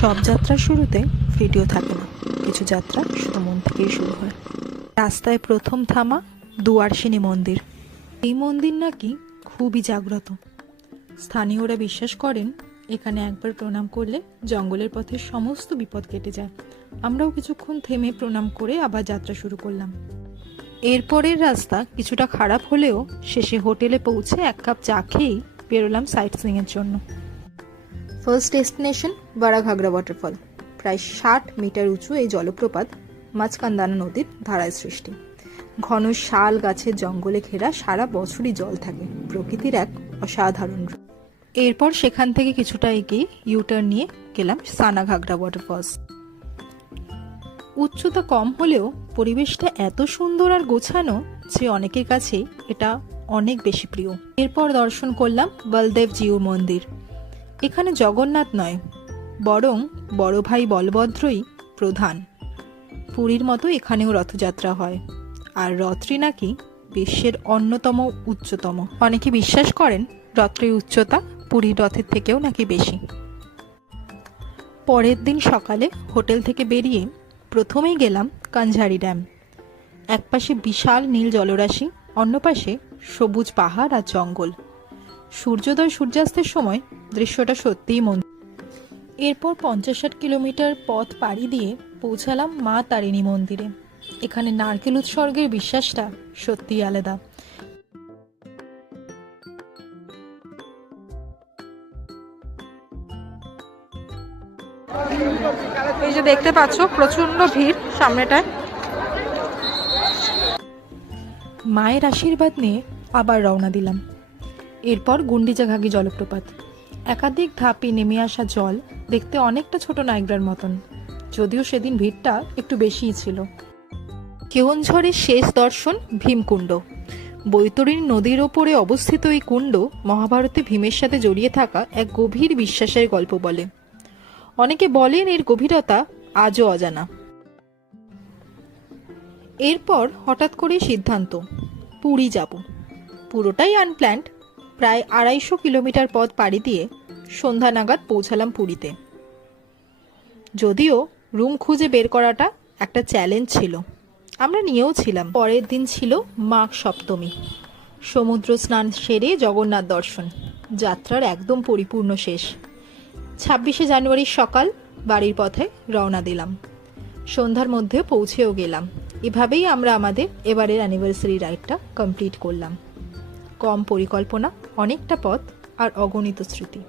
সব যাত্রার শুরুতে ভিডিও থাকে না, কিছু যাত্রা শুধু মন থেকেই শুরু হয়। রাস্তায় প্রথম থামা দুয়ারসিনী মন্দির। এই মন্দির নাকি খুবই জাগ্রত। স্থানীয়রা বিশ্বাস করেন এখানে একবার প্রণাম করলে জঙ্গলের পথের সমস্ত বিপদ কেটে যায়। আমরাও কিছুক্ষণ থেমে প্রণাম করে আবার যাত্রা শুরু করলাম। এরপরের রাস্তা কিছুটা খারাপ হলেও শেষে হোটেলে পৌঁছে এক কাপ চা খেয়েই বেরোলাম সাইট সিইংয়ের জন্য। First destination Baraghagra waterfall. প্রায় 60 মিটার উঁচু এই জলপ্রপাত মাঝকান্দানা নদীর ধারায় সৃষ্টি। ঘন শাল গাছের জঙ্গলে ঘেরা, সারা বছরই জল থাকে, প্রকৃতির এক অসাধারণ রূপ। এরপর সেখান থেকে কিছুটা এগিয়ে ইউটার্ন নিয়ে গেলাম সানাঘাগরা ওয়াটারফলস। উচ্চতা কম হলেও পরিবেশটা এত সুন্দর আর গোছানো যে অনেকের কাছে এটা অনেক বেশি প্রিয়। এরপর দর্শন করলাম বলদেব জিউ মন্দির। এখানে জগন্নাথ নয়, বরং বড় ভাই বলভদ্রই প্রধান। পুরীর মতো এখানেও রথযাত্রা হয়, আর রথটি নাকি বিশ্বের অন্যতম উচ্চতম। অনেকে বিশ্বাস করেন রথটির উচ্চতা পুরীর রথের থেকেও নাকি বেশি। পরের দিন সকালে হোটেল থেকে বেরিয়ে প্রথমেই গেলাম কাঞ্ঝারি ড্যাম। একপাশে বিশাল নীল জলরাশি, অন্য পাশে সবুজ পাহাড় আর জঙ্গল। সূর্যোদয় সূর্যাস্তের সময় দৃশ্যটা সত্যিই মন। এরপর 50-60 কিলোমিটার পথ পাড়ি দিয়ে পৌঁছালাম মা তারিণী মন্দিরে। এখানে নারকেল উৎসর্গের বিশ্বাসটা সত্যিই আলাদা। এই যে দেখতে পাচ্ছ প্রচন্ড ভিড় সামনেটায়। মায়ের আশীর্বাদ নিয়ে আবার রওনা দিলাম। এরপর গুন্ডিচাঘাগি জলপ্রপাত। একাধিক ধাপে নেমে আসা জল দেখতে অনেকটা ছোট নায়গ্রার মতন, যদিও সেদিন ভিড়টা একটু বেশিই ছিল। কেওনঝড়ের শেষ দর্শন ভীমকুণ্ড। বৈতরণী নদীর ওপরে অবস্থিত এই কুণ্ড মহাভারতে ভীমের সাথে জড়িয়ে থাকা এক গভীর বিশ্বাসের গল্প বলে। অনেকে বলেন এর গভীরতা আজও অজানা। এরপর হঠাৎ করে সিদ্ধান্ত, পুরী যাব। পুরোটাই আনপ্ল্যান্ড। প্রায় 250 কিলোমিটার পথ পাড়ি দিয়ে সন্ধ্যা নাগাদ পৌঁছালাম পুরীতে। যদিও রুম খুঁজে বের করাটা একটা চ্যালেঞ্জ ছিল, আমরা নিয়েও ছিলাম। পরের দিন ছিল মাঘ সপ্তমী। সমুদ্র স্নান সেরে জগন্নাথ দর্শন। যাত্রার একদম পরিপূর্ণ শেষ। 26শে জানুয়ারির সকাল বাড়ির পথে রওনা দিলাম। সন্ধ্যার মধ্যে পৌঁছেও গেলাম। এভাবেই আমরা আমাদের এবারের অ্যানিভার্সারি রাইডটা কমপ্লিট করলাম। কম পরিকল্পনা, অনেকটা পথ আর অগণিত স্মৃতি।